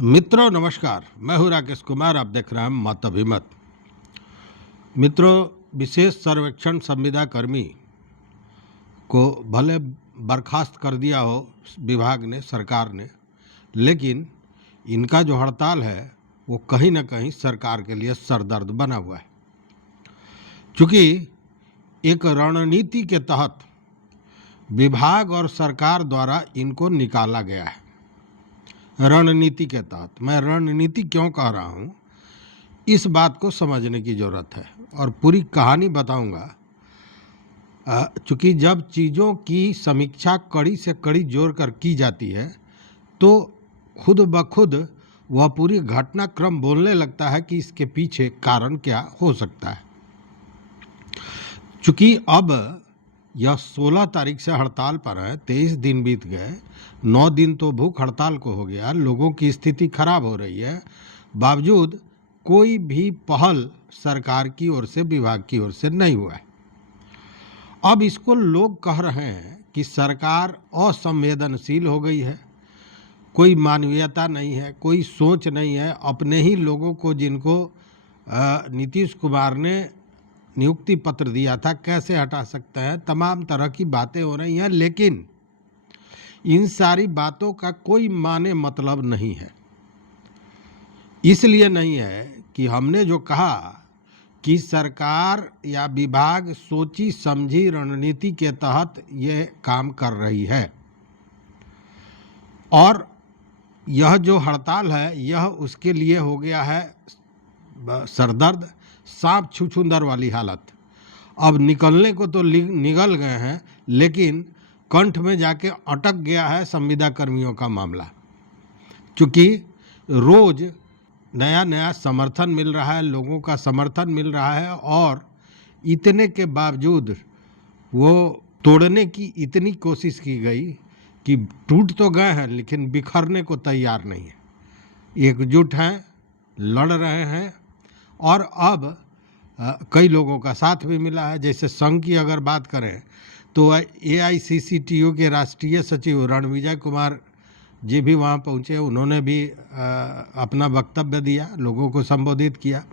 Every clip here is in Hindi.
मित्रों नमस्कार, मैं हूं राकेश कुमार। आप देख रहे हैं मत अभिमत। मित्रों, विशेष सर्वेक्षण संविदा कर्मी को भले बर्खास्त कर दिया हो विभाग ने, सरकार ने, लेकिन इनका जो हड़ताल है वो कहीं ना कहीं सरकार के लिए सरदर्द बना हुआ है। चूँकि एक रणनीति के तहत विभाग और सरकार द्वारा इनको निकाला गया है। रणनीति के तहत, मैं रणनीति क्यों कह रहा हूँ, इस बात को समझने की ज़रूरत है और पूरी कहानी बताऊंगा। चूँकि जब चीज़ों की समीक्षा कड़ी से कड़ी जोड़ कर की जाती है तो खुद ब खुद वह पूरी घटनाक्रम बोलने लगता है कि इसके पीछे कारण क्या हो सकता है। चूँकि अब यह 16 तारीख से हड़ताल पर है, 23 दिन बीत गए, 9 दिन तो भूख हड़ताल को हो गया, लोगों की स्थिति खराब हो रही है, बावजूद कोई भी पहल सरकार की ओर से, विभाग की ओर से नहीं हुआ है। अब इसको लोग कह रहे हैं कि सरकार असंवेदनशील हो गई है, कोई मानवीयता नहीं है, कोई सोच नहीं है, अपने ही लोगों को जिनको नीतीश कुमार ने नियुक्ति पत्र दिया था कैसे हटा सकते हैं। तमाम तरह की बातें हो रही हैं, लेकिन इन सारी बातों का कोई माने मतलब नहीं है। इसलिए नहीं है कि हमने जो कहा कि सरकार या विभाग सोची समझी रणनीति के तहत ये काम कर रही है और यह जो हड़ताल है यह उसके लिए हो गया है सरदर्द, सांप छुछुंदर वाली हालत। अब निकलने को तो निकल गए हैं, लेकिन कंठ में जाके अटक गया है संविदा कर्मियों का मामला। क्योंकि रोज नया नया समर्थन मिल रहा है, लोगों का समर्थन मिल रहा है और इतने के बावजूद वो तोड़ने की इतनी कोशिश की गई कि टूट तो गए हैं लेकिन बिखरने को तैयार नहीं है। एकजुट हैं, लड़ रहे हैं और अब कई लोगों का साथ भी मिला है। जैसे संघ की अगर बात करें तो AICCTU के राष्ट्रीय सचिव रणविजय कुमार जी भी वहाँ पहुँचे, उन्होंने भी अपना वक्तव्य दिया, लोगों को संबोधित किया।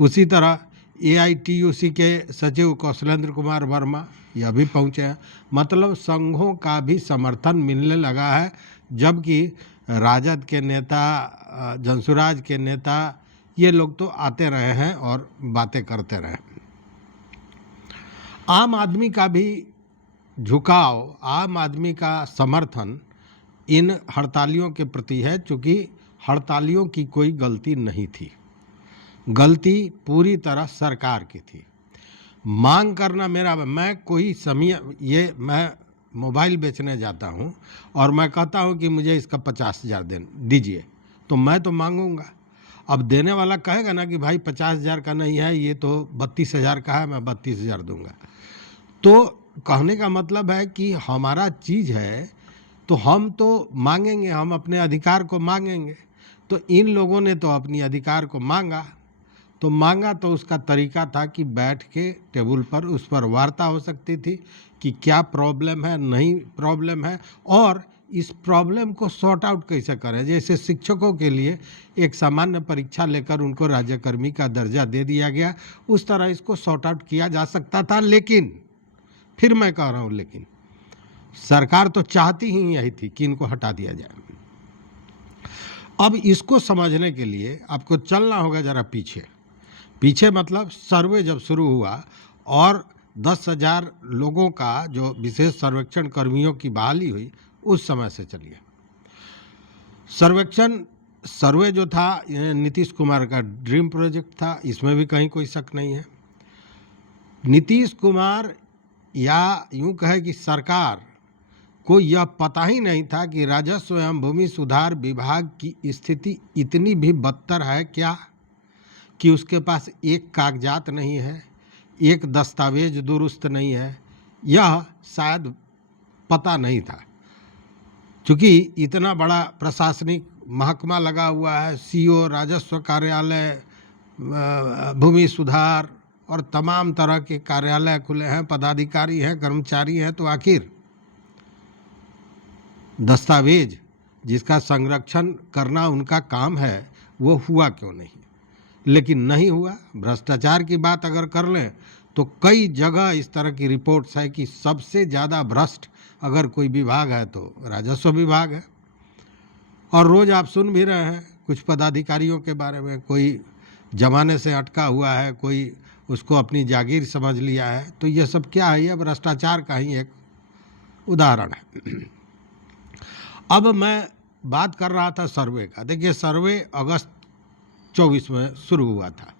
उसी तरह AITUC के सचिव कौशलेंद्र कुमार वर्मा यह भी पहुँचे हैं। मतलब संघों का भी समर्थन मिलने लगा है, जबकि राजद के नेता, जनसुराज के नेता, ये लोग तो आते रहे हैं और बातें करते रहे। आम आदमी का भी झुकाव, आम आदमी का समर्थन इन हड़तालियों के प्रति है, क्योंकि हड़तालियों की कोई गलती नहीं थी, गलती पूरी तरह सरकार की थी। मांग करना मैं कोई समय, ये मैं मोबाइल बेचने जाता हूँ और मैं कहता हूँ कि मुझे इसका 50,000 दीजिए, तो मैं तो मांगूंगा। अब देने वाला कहेगा ना कि भाई 50,000 का नहीं है, ये तो 32,000 का है, मैं 32,000 दूंगा। तो कहने का मतलब है कि हमारा चीज़ है तो हम तो मांगेंगे, हम अपने अधिकार को मांगेंगे। तो इन लोगों ने तो अपनी अधिकार को मांगा तो उसका तरीका था कि बैठ के टेबल पर उस पर वार्ता हो सकती थी कि क्या प्रॉब्लम है, नहीं प्रॉब्लम है, और इस प्रॉब्लम को सॉर्ट आउट कैसे करें। जैसे शिक्षकों के लिए एक सामान्य परीक्षा लेकर उनको राज्यकर्मी का दर्जा दे दिया गया, उस तरह इसको सॉर्ट आउट किया जा सकता था। लेकिन फिर मैं कह रहा हूँ, लेकिन सरकार तो चाहती ही यही थी कि इनको हटा दिया जाए। अब इसको समझने के लिए आपको चलना होगा जरा पीछे मतलब सर्वे जब शुरू हुआ और 10,000 लोगों का जो विशेष सर्वेक्षण कर्मियों की बहाली हुई, उस समय से चलिए। सर्वे जो था नीतीश कुमार का ड्रीम प्रोजेक्ट था, इसमें भी कहीं कोई शक नहीं है। नीतीश कुमार या यूं कहे कि सरकार को यह पता ही नहीं था कि राजस्व एवं भूमि सुधार विभाग की स्थिति इतनी भी बदतर है क्या, कि उसके पास एक कागजात नहीं है, एक दस्तावेज दुरुस्त नहीं है। यह शायद पता नहीं था, क्योंकि इतना बड़ा प्रशासनिक महकमा लगा हुआ है, CO, राजस्व कार्यालय, भूमि सुधार और तमाम तरह के कार्यालय खुले हैं, पदाधिकारी हैं, कर्मचारी हैं, तो आखिर दस्तावेज जिसका संरक्षण करना उनका काम है, वो हुआ क्यों नहीं? लेकिन नहीं हुआ। भ्रष्टाचार की बात अगर कर लें तो कई जगह इस तरह की रिपोर्ट्स है कि सबसे ज़्यादा भ्रष्ट अगर कोई विभाग है तो राजस्व विभाग है। और रोज़ आप सुन भी रहे हैं कुछ पदाधिकारियों के बारे में, कोई जमाने से अटका हुआ है, कोई उसको अपनी जागीर समझ लिया है। तो ये सब क्या है? ये भ्रष्टाचार का ही एक उदाहरण है। अब मैं बात कर रहा था सर्वे का। देखिए, सर्वे अगस्त 24 में शुरू हुआ था।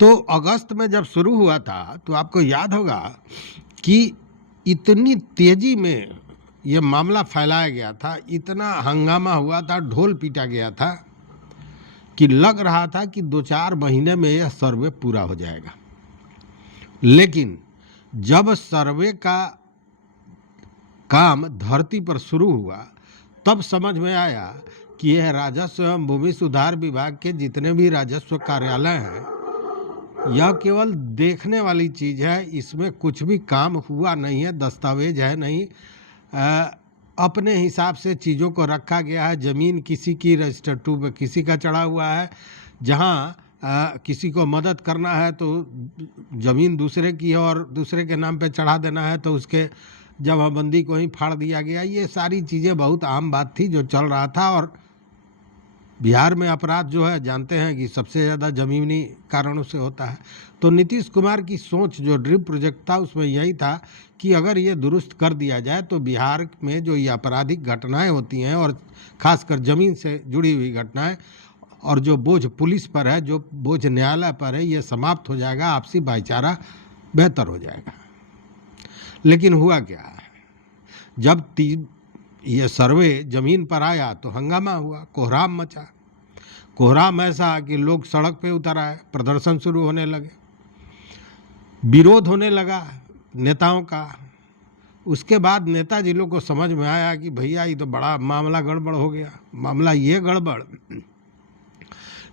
तो अगस्त में जब शुरू हुआ था तो आपको याद होगा कि इतनी तेजी में ये मामला फैलाया गया था, इतना हंगामा हुआ था, ढोल पीटा गया था कि लग रहा था कि 2-4 महीने में यह सर्वे पूरा हो जाएगा। लेकिन जब सर्वे का काम धरती पर शुरू हुआ तब समझ में आया कि यह राजस्व एवं भूमि सुधार विभाग के जितने भी राजस्व कार्यालय हैं, यह केवल देखने वाली चीज़ है, इसमें कुछ भी काम हुआ नहीं है, दस्तावेज है नहीं। अपने हिसाब से चीज़ों को रखा गया है। ज़मीन किसी की रजिस्टर 2 पे किसी का चढ़ा हुआ है। जहाँ किसी को मदद करना है तो ज़मीन दूसरे की है और दूसरे के नाम पे चढ़ा देना है तो उसके जमाबंदी को ही फाड़ दिया गया। ये सारी चीज़ें बहुत आम बात थी जो चल रहा था। और बिहार में अपराध जो है जानते हैं कि सबसे ज़्यादा ज़मीनी कारणों से होता है। तो नीतीश कुमार की सोच जो ड्रीम प्रोजेक्ट था उसमें यही था कि अगर ये दुरुस्त कर दिया जाए तो बिहार में जो ये आपराधिक घटनाएं होती हैं और ख़ासकर ज़मीन से जुड़ी हुई घटनाएं और जो बोझ पुलिस पर है, जो बोझ न्यायालय पर है, ये समाप्त हो जाएगा, आपसी भाईचारा बेहतर हो जाएगा। लेकिन हुआ क्या? जब ये सर्वे ज़मीन पर आया तो हंगामा हुआ, कोहराम मचा। कोहराम ऐसा कि लोग सड़क पे उतर आए, प्रदर्शन शुरू होने लगे, विरोध होने लगा नेताओं का। उसके बाद नेताजी लोग को समझ में आया कि भैया ये तो बड़ा मामला गड़बड़ हो गया। मामला ये गड़बड़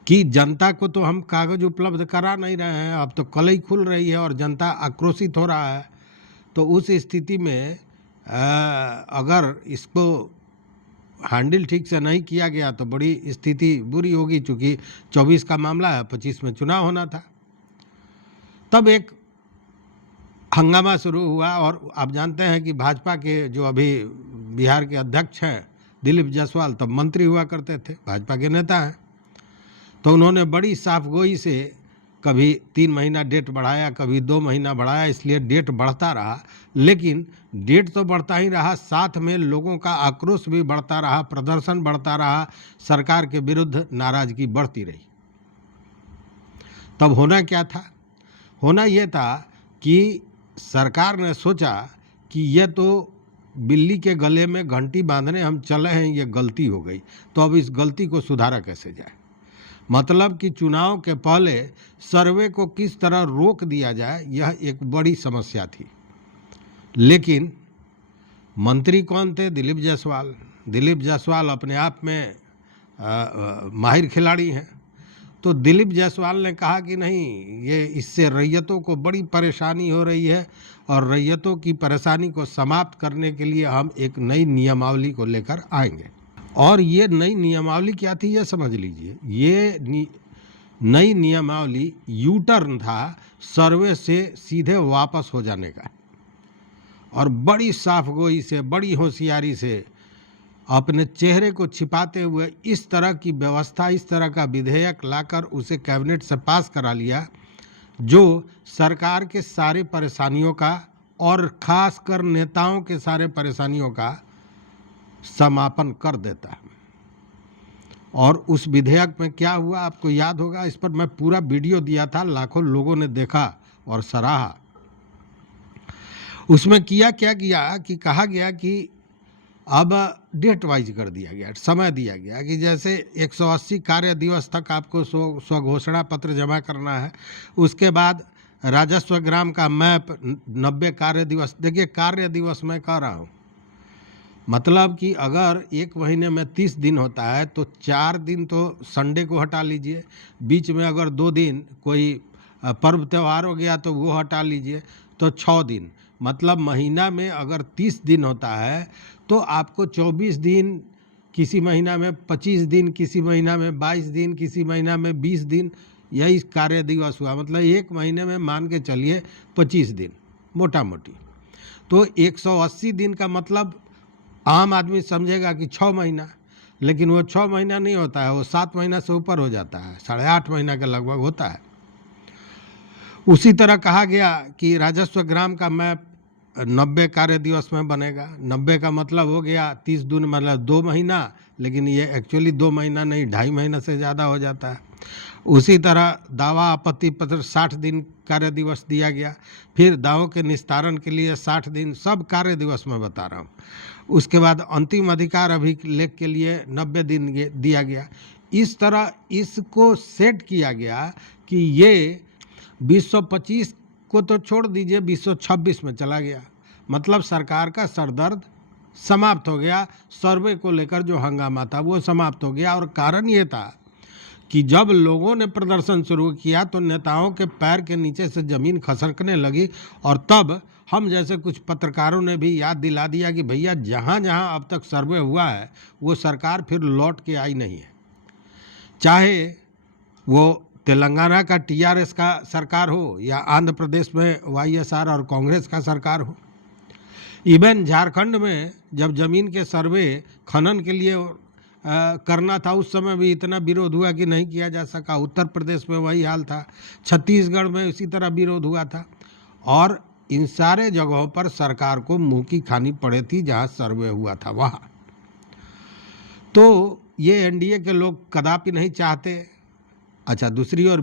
कि जनता को तो हम कागज़ उपलब्ध करा नहीं रहे हैं, अब तो कलई खुल रही है और जनता आक्रोशित हो रहा है। तो उस स्थिति में अगर इसको हैंडल ठीक से नहीं किया गया तो बड़ी स्थिति बुरी होगी। चूँकि 24 का मामला है, 25 में चुनाव होना था। तब एक हंगामा शुरू हुआ और आप जानते हैं कि भाजपा के जो अभी बिहार के अध्यक्ष हैं दिलीप जायसवाल, तब मंत्री हुआ करते थे, भाजपा के नेता हैं। तो उन्होंने बड़ी साफगोई से कभी 3 महीना डेट बढ़ाया, कभी 2 महीना बढ़ाया, इसलिए डेट बढ़ता रहा। लेकिन डेट तो बढ़ता ही रहा, साथ में लोगों का आक्रोश भी बढ़ता रहा, प्रदर्शन बढ़ता रहा, सरकार के विरुद्ध नाराजगी बढ़ती रही। तब होना क्या था? होना यह था कि सरकार ने सोचा कि यह तो बिल्ली के गले में घंटी बांधने हम चले हैं, ये गलती हो गई, तो अब इस गलती को सुधारा कैसे जाए। मतलब कि चुनाव के पहले सर्वे को किस तरह रोक दिया जाए, यह एक बड़ी समस्या थी। लेकिन मंत्री कौन थे? दिलीप जायसवाल। दिलीप जायसवाल अपने आप में माहिर खिलाड़ी हैं। तो दिलीप जायसवाल ने कहा कि नहीं, ये इससे रैयतों को बड़ी परेशानी हो रही है और रैयतों की परेशानी को समाप्त करने के लिए हम एक नई नियमावली को लेकर आएंगे। और ये नई नियमावली क्या थी, ये समझ लीजिए। ये नई नियमावली यू टर्न था सर्वे से सीधे वापस हो जाने का। और बड़ी साफगोई से, बड़ी होशियारी से, अपने चेहरे को छिपाते हुए इस तरह की व्यवस्था, इस तरह का विधेयक लाकर उसे कैबिनेट से पास करा लिया जो सरकार के सारे परेशानियों का और खासकर नेताओं के सारे परेशानियों का समापन कर देता है। और उस विधेयक में क्या हुआ आपको याद होगा, इस पर मैं पूरा वीडियो दिया था, लाखों लोगों ने देखा और सराहा। उसमें किया क्या गया कि कहा गया कि अब डेट वाइज कर दिया गया, समय दिया गया कि जैसे 180 कार्य दिवस तक आपको स्वघोषणा पत्र जमा करना है। उसके बाद राजस्व ग्राम का मैप 90 कार्य दिवस। देखिए, कार्य दिवस मैं कह रहा हूँ, मतलब कि अगर एक महीने में 30 दिन होता है तो 4 दिन तो संडे को हटा लीजिए, बीच में अगर 2 दिन कोई पर्व त्यौहार हो गया तो वो हटा लीजिए, तो 6 दिन। मतलब महीना में अगर 30 दिन होता है तो आपको 24 दिन किसी महीना में 25 दिन, किसी महीना में 22 दिन, किसी महीना में 20 दिन, यही कार्य दिवस हुआ। मतलब एक महीने में मान के चलिए 25 दिन मोटा मोटी। तो 180 दिन का मतलब आम आदमी समझेगा कि 6 महीना, लेकिन वो 6 महीना नहीं होता है, वो 7 महीना से ऊपर हो जाता है, 8.5 महीना के लगभग होता है। उसी तरह कहा गया कि राजस्व ग्राम का मैप 90 कार्य दिवस में बनेगा। 90 का मतलब हो गया 30 दून मतलब 2 महीना, लेकिन ये एक्चुअली 2 महीना नहीं, 2.5 महीना से ज़्यादा हो जाता है। उसी तरह दावा आपत्ति पत्र 60 दिन कार्य दिवस दिया गया। फिर दावों के निस्तारण के लिए 60 दिन, सब कार्य दिवस में बता रहा हूँ। उसके बाद अंतिम अधिकार अभिलेख के लिए 90 दिन दिया गया। इस तरह इसको सेट किया गया कि ये 2025 को तो छोड़ दीजिए, 2026 में चला गया। मतलब सरकार का सरदर्द समाप्त हो गया, सर्वे को लेकर जो हंगामा था वो समाप्त हो गया। और कारण ये था कि जब लोगों ने प्रदर्शन शुरू किया तो नेताओं के पैर के नीचे से ज़मीन खसकने लगी, और तब हम जैसे कुछ पत्रकारों ने भी याद दिला दिया कि भैया जहाँ जहाँ अब तक सर्वे हुआ है वो सरकार फिर लौट के आई नहीं है। चाहे वो तेलंगाना का टीआरएस का सरकार हो या आंध्र प्रदेश में वाईएसआर और कांग्रेस का सरकार हो, इवन झारखंड में जब ज़मीन के सर्वे खनन के लिए करना था उस समय भी इतना विरोध हुआ कि नहीं किया जा सका। उत्तर प्रदेश में वही हाल था, छत्तीसगढ़ में इसी तरह विरोध हुआ था, और इन सारे जगहों पर सरकार को मुंह की खानी पड़ी थी जहां सर्वे हुआ था वहां। तो ये एनडीए के लोग कदापि नहीं चाहते। अच्छा, दूसरी ओर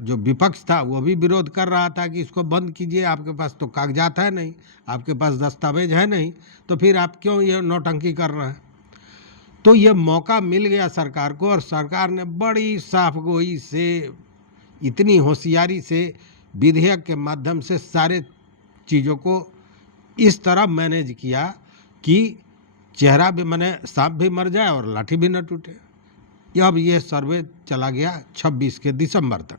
जो विपक्ष था वो भी विरोध कर रहा था कि इसको बंद कीजिए, आपके पास तो कागजात है नहीं, आपके पास दस्तावेज है नहीं, तो फिर आप क्यों ये नौटंकी कर रहे हैं। तो ये मौका मिल गया सरकार को, और सरकार ने बड़ी साफगोई से, इतनी होशियारी से विधेयक के माध्यम से सारे चीज़ों को इस तरह मैनेज किया कि चेहरा भी माने सांप भी मर जाए और लाठी भी न टूटे। अब ये सर्वे चला गया 26 के दिसंबर तक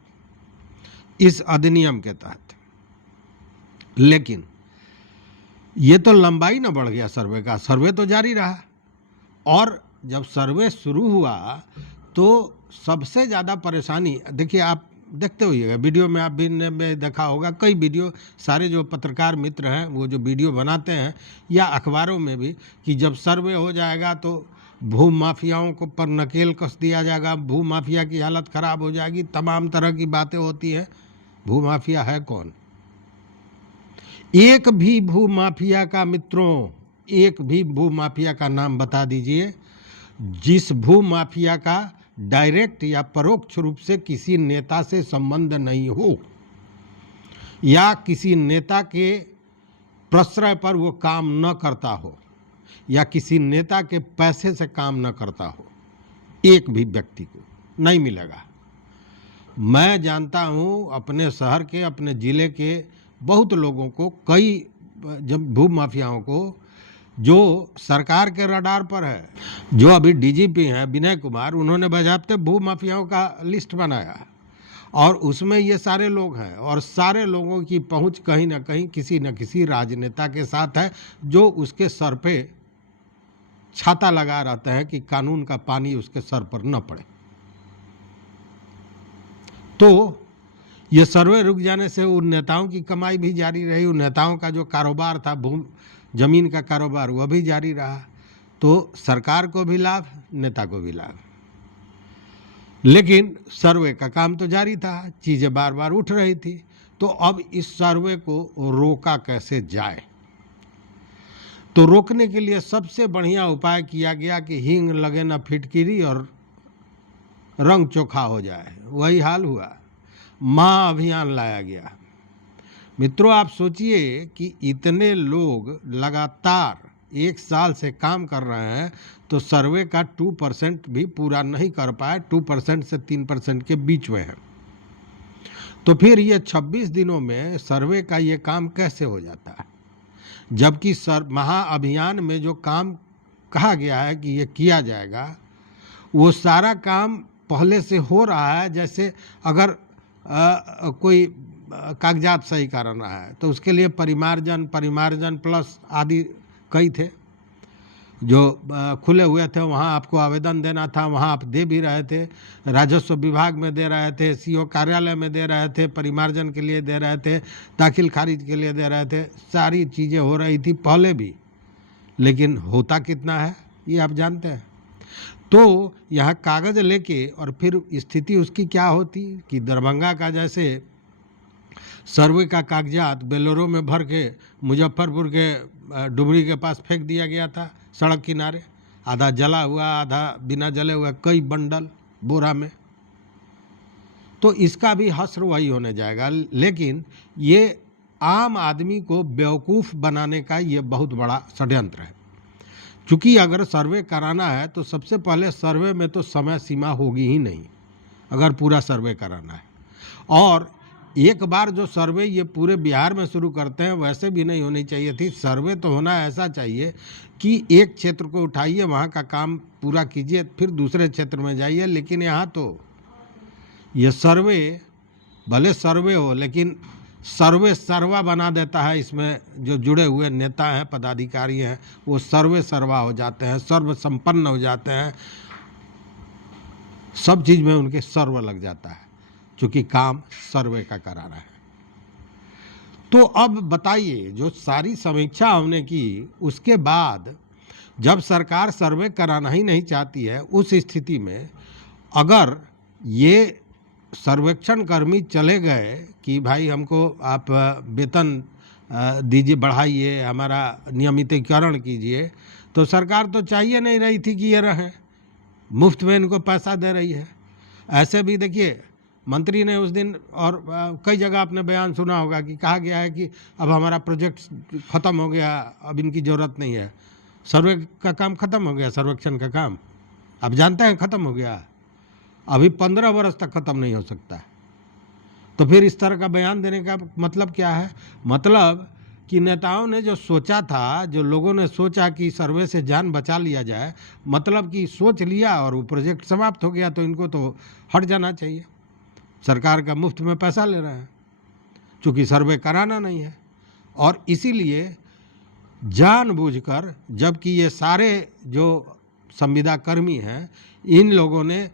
इस अधिनियम के तहत। लेकिन ये तो लंबाई न बढ़ गया सर्वे का, सर्वे तो जारी रहा। और जब सर्वे शुरू हुआ तो सबसे ज़्यादा परेशानी, देखिए आप देखते होइएगा वीडियो में, आप भी ने देखा होगा कई वीडियो, सारे जो पत्रकार मित्र हैं वो जो वीडियो बनाते हैं या अखबारों में भी, कि जब सर्वे हो जाएगा तो भू माफियाओं को पर नकेल कस दिया जाएगा, भू माफिया की हालत ख़राब हो जाएगी, तमाम तरह की बातें होती हैं। भू माफिया है कौन? एक भी भू माफिया का, मित्रों, एक भी भू माफिया का नाम बता दीजिए जिस भू माफिया का डायरेक्ट या परोक्ष रूप से किसी नेता से संबंध नहीं हो, या किसी नेता के प्रश्रय पर वो काम न करता हो, या किसी नेता के पैसे से काम न करता हो। एक भी व्यक्ति को नहीं मिलेगा। मैं जानता हूँ अपने शहर के, अपने ज़िले के बहुत लोगों को, कई जब भू माफियाओं को जो सरकार के रडार पर है, जो अभी डीजीपी हैं विनय कुमार, उन्होंने बाज़ाब्ते भू माफियाओं का लिस्ट बनाया और उसमें ये सारे लोग हैं, और सारे लोगों की पहुंच कहीं ना कहीं किसी न किसी राजनेता के साथ है जो उसके सर पे छाता लगा रहता है कि कानून का पानी उसके सर पर न पड़े। तो ये सर्वे रुक जाने से उन नेताओं की कमाई भी जारी रही, उन नेताओं का जो कारोबार था, जमीन का कारोबार, वह भी जारी रहा। तो सरकार को भी लाभ, नेता को भी लाभ। लेकिन सर्वे का काम तो जारी था, चीज़ें बार बार उठ रही थी। तो अब इस सर्वे को रोका कैसे जाए? तो रोकने के लिए सबसे बढ़िया उपाय किया गया कि हींग लगे न फिटकिरी और रंग चोखा हो जाए। वही हाल हुआ, माँ अभियान लाया गया। मित्रों, आप सोचिए कि इतने लोग लगातार 1 साल से काम कर रहे हैं तो सर्वे का 2% भी पूरा नहीं कर पाए, 2% से 3% के बीच में है। तो फिर ये 26 दिनों में सर्वे का ये काम कैसे हो जाता है? जबकि महाअभियान में जो काम कहा गया है कि ये किया जाएगा, वो सारा काम पहले से हो रहा है। जैसे अगर कोई कागजात सही कराना है तो उसके लिए परिमार्जन प्लस आदि कई थे। जो खुले हुए थे वहाँ आपको आवेदन देना था, वहाँ आप दे भी रहे थे, राजस्व विभाग में दे रहे थे, सीओ कार्यालय में दे रहे थे, परिमार्जन के लिए दे रहे थे, दाखिल खारिज के लिए दे रहे थे, सारी चीज़ें हो रही थी पहले भी, लेकिन होता कितना है ये आप जानते हैं। तो यहाँ कागज़ लेके और फिर स्थिति उसकी क्या होती कि दरभंगा का जैसे सर्वे का कागजात बेलोरो में भर के मुजफ्फरपुर के डुमरी के पास फेंक दिया गया था सड़क किनारे, आधा जला हुआ आधा बिना जले हुआ, कई बंडल बोरा में। तो इसका भी हश्र वही होने जाएगा। लेकिन ये आम आदमी को बेवकूफ़ बनाने का ये बहुत बड़ा षड्यंत्र है। चूँकि अगर सर्वे कराना है तो सबसे पहले सर्वे में तो समय सीमा होगी ही नहीं, अगर पूरा सर्वे कराना है। और एक बार जो सर्वे ये पूरे बिहार में शुरू करते हैं वैसे भी नहीं होनी चाहिए थी। सर्वे तो होना ऐसा चाहिए कि एक क्षेत्र को उठाइए, वहाँ का काम पूरा कीजिए, फिर दूसरे क्षेत्र में जाइए। लेकिन यहाँ तो ये सर्वे, भले सर्वे हो लेकिन सर्वे सर्वा बना देता है। इसमें जो जुड़े हुए नेता हैं, पदाधिकारी हैं, वो सर्वे सर्वा हो जाते हैं, सर्व संपन्न हो जाते हैं, सब चीज़ में उनके सर्व लग जाता है, चूँकि काम सर्वे का कराना है। तो अब बताइए, जो सारी समीक्षा हमने की उसके बाद जब सरकार सर्वे कराना ही नहीं चाहती है, उस स्थिति में अगर ये सर्वेक्षण कर्मी चले गए कि भाई हमको आप वेतन दीजिए, बढ़ाइए, हमारा नियमितीकरण कीजिए, तो सरकार तो चाहिए नहीं रही थी कि ये रहें, मुफ्त में इनको पैसा दे रही है। ऐसे भी देखिए मंत्री ने उस दिन, और कई जगह आपने बयान सुना होगा कि कहा गया है कि अब हमारा प्रोजेक्ट ख़त्म हो गया, अब इनकी ज़रूरत नहीं है, सर्वे का काम ख़त्म हो गया, सर्वेक्षण का काम आप जानते हैं ख़त्म हो गया, अभी 15 वर्ष तक ख़त्म नहीं हो सकता है। तो फिर इस तरह का बयान देने का मतलब क्या है? मतलब कि नेताओं ने जो सोचा था, जो लोगों ने सोचा कि सर्वे से जान बचा लिया जाए, मतलब कि सोच लिया और वो प्रोजेक्ट समाप्त हो गया, तो इनको तो हट जाना चाहिए। सरकार का मुफ्त में पैसा ले रहे हैं, चूँकि सर्वे कराना नहीं है। और इसीलिए जानबूझकर, जबकि ये सारे जो संविदा कर्मी हैं, इन लोगों ने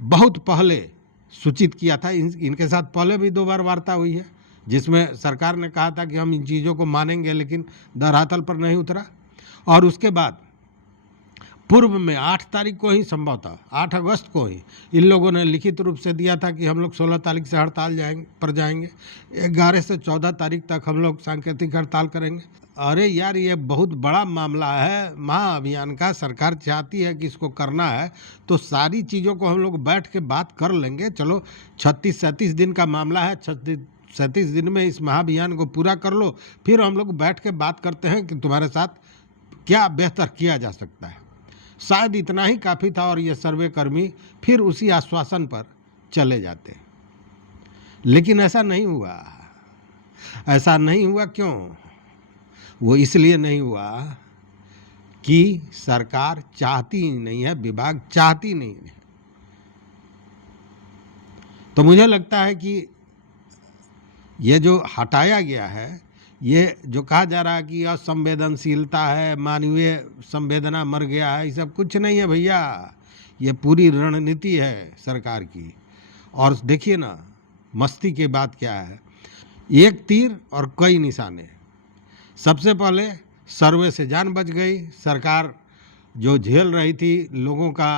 बहुत पहले सूचित किया था, इनके साथ पहले भी 2 बार वार्ता हुई है, जिसमें सरकार ने कहा था कि हम इन चीज़ों को मानेंगे, लेकिन धरातल पर नहीं उतरा। और उसके बाद पूर्व में 8 तारीख को ही, संभवतः 8 अगस्त को ही, इन लोगों ने लिखित रूप से दिया था कि हम लोग 16 तारीख से हड़ताल जाएंगे, 11 से 14 तारीख तक हम लोग सांकेतिक हड़ताल करेंगे। अरे यार, ये बहुत बड़ा मामला है महाअभियान का, सरकार चाहती है कि इसको करना है, तो सारी चीज़ों को हम लोग बैठ के बात कर लेंगे। चलो 36-37 दिन का मामला है, 36-37 दिन में इस महाअभियान को पूरा कर लो, फिर हम लोग बैठ के बात करते हैं कि तुम्हारे साथ क्या बेहतर किया जा सकता है। शायद इतना ही काफ़ी था और ये सर्वे कर्मी फिर उसी आश्वासन पर चले जाते। लेकिन ऐसा नहीं हुआ। ऐसा नहीं हुआ क्यों? वो इसलिए नहीं हुआ कि सरकार चाहती ही नहीं है, विभाग चाहती नहीं है। तो मुझे लगता है कि ये जो हटाया गया है, ये जो कहा जा रहा है कि असंवेदनशीलता है, मानवीय संवेदना मर गया है, ये सब कुछ नहीं है भैया। ये पूरी रणनीति है सरकार की। और देखिए ना, मस्ती की बात क्या है, एक तीर और कई निशाने। सबसे पहले सर्वे से जान बच गई, सरकार जो झेल रही थी लोगों का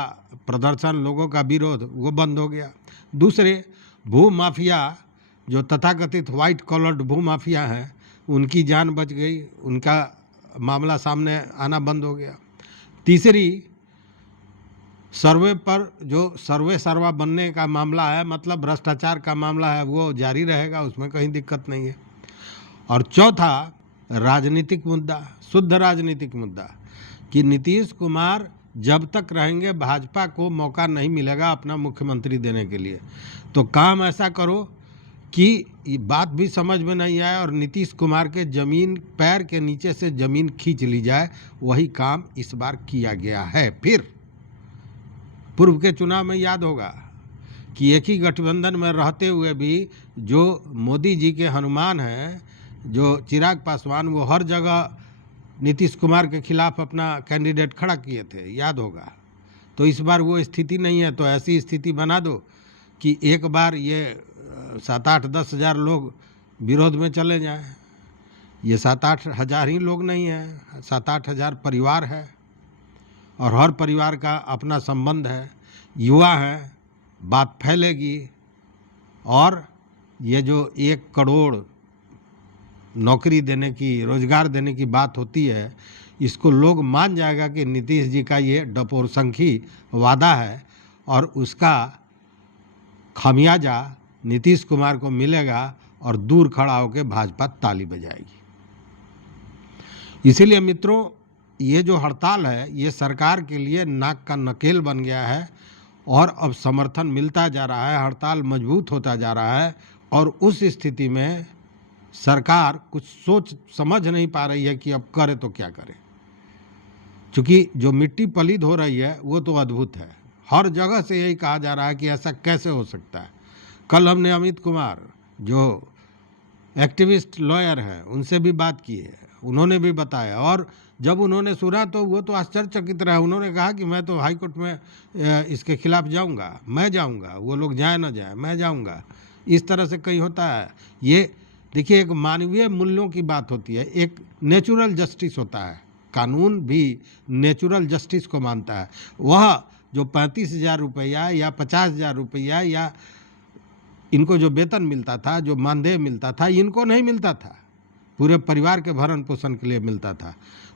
प्रदर्शन, लोगों का विरोध, वो बंद हो गया। दूसरे, भू माफिया, जो तथाकथित वाइट कॉलर्ड भू माफिया हैं, उनकी जान बच गई, उनका मामला सामने आना बंद हो गया। तीसरी, सर्वे पर जो सर्वे सर्वा बनने का मामला है, मतलब भ्रष्टाचार का मामला है, वो जारी रहेगा, उसमें कहीं दिक्कत नहीं है। और चौथा, राजनीतिक मुद्दा, शुद्ध राजनीतिक मुद्दा, कि नीतीश कुमार जब तक रहेंगे भाजपा को मौका नहीं मिलेगा अपना मुख्यमंत्री देने के लिए। तो काम ऐसा करो कि ये बात भी समझ में नहीं आए और नीतीश कुमार के जमीन, पैर के नीचे से ज़मीन खींच ली जाए। वही काम इस बार किया गया है। फिर पूर्व के चुनाव में याद होगा कि एक ही गठबंधन में रहते हुए भी जो मोदी जी के हनुमान हैं, जो चिराग पासवान, वो हर जगह नीतीश कुमार के खिलाफ अपना कैंडिडेट खड़ा किए थे, याद होगा। तो इस बार वो स्थिति नहीं है, तो ऐसी स्थिति बना दो कि एक बार ये 7-8-10 हज़ार लोग विरोध में चले जाएं। ये 7-8 हज़ार ही लोग नहीं हैं, 7-8 हज़ार परिवार है और हर परिवार का अपना संबंध है, युवा हैं, बात फैलेगी और ये जो 1 करोड़ नौकरी देने की, रोजगार देने की बात होती है, इसको लोग मान जाएगा कि नीतीश जी का ये डपोरसंखी वादा है और उसका खामियाजा नीतीश कुमार को मिलेगा और दूर खड़ा होकर भाजपा ताली बजाएगी। इसीलिए मित्रों, ये जो हड़ताल है ये सरकार के लिए नाक का नकेल बन गया है और अब समर्थन मिलता जा रहा है, हड़ताल मजबूत होता जा रहा है और उस स्थिति में सरकार कुछ सोच समझ नहीं पा रही है कि अब करे तो क्या करे। क्योंकि जो मिट्टी पलीद हो रही है वो तो अद्भुत है, हर जगह से यही कहा जा रहा है कि ऐसा कैसे हो सकता है। कल हमने अमित कुमार जो एक्टिविस्ट लॉयर हैं उनसे भी बात की है, उन्होंने भी बताया और जब उन्होंने सुना तो वो तो आश्चर्यचकित रहे। उन्होंने कहा कि मैं तो हाई कोर्ट में इसके खिलाफ जाऊंगा, मैं जाऊंगा, वो लोग जाए ना जाए मैं जाऊंगा। इस तरह से कहीं होता है? ये देखिए, एक मानवीय मूल्यों की बात होती है, एक नेचुरल जस्टिस होता है, कानून भी नेचुरल जस्टिस को मानता है। वह जो 35,000 रुपया या 50,000 रुपया या इनको जो वेतन मिलता था, जो मानदेय मिलता था, इनको नहीं मिलता था, पूरे परिवार के भरण पोषण के लिए मिलता था।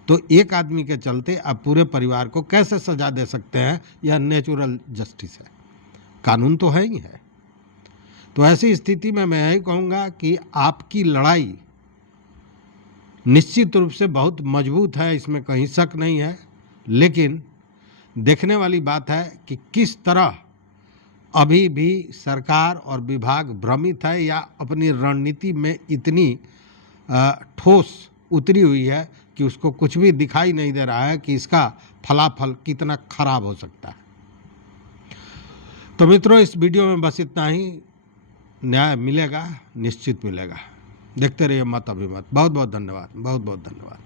तो एक आदमी के चलते आप पूरे परिवार को कैसे सजा दे सकते हैं? यह नेचुरल जस्टिस है, कानून तो है ही है। तो ऐसी स्थिति में मैं यही कहूँगा कि आपकी लड़ाई निश्चित रूप से बहुत मजबूत है, इसमें कहीं शक नहीं है, लेकिन देखने वाली बात है कि किस तरह अभी भी सरकार और विभाग भ्रमित है या अपनी रणनीति में इतनी ठोस उतरी हुई है कि उसको कुछ भी दिखाई नहीं दे रहा है कि इसका फलाफल कितना खराब हो सकता है। तो मित्रों, इस वीडियो में बस इतना ही। न्याय मिलेगा, निश्चित मिलेगा। देखते रहिए मत अभिमत। बहुत बहुत धन्यवाद, बहुत बहुत धन्यवाद।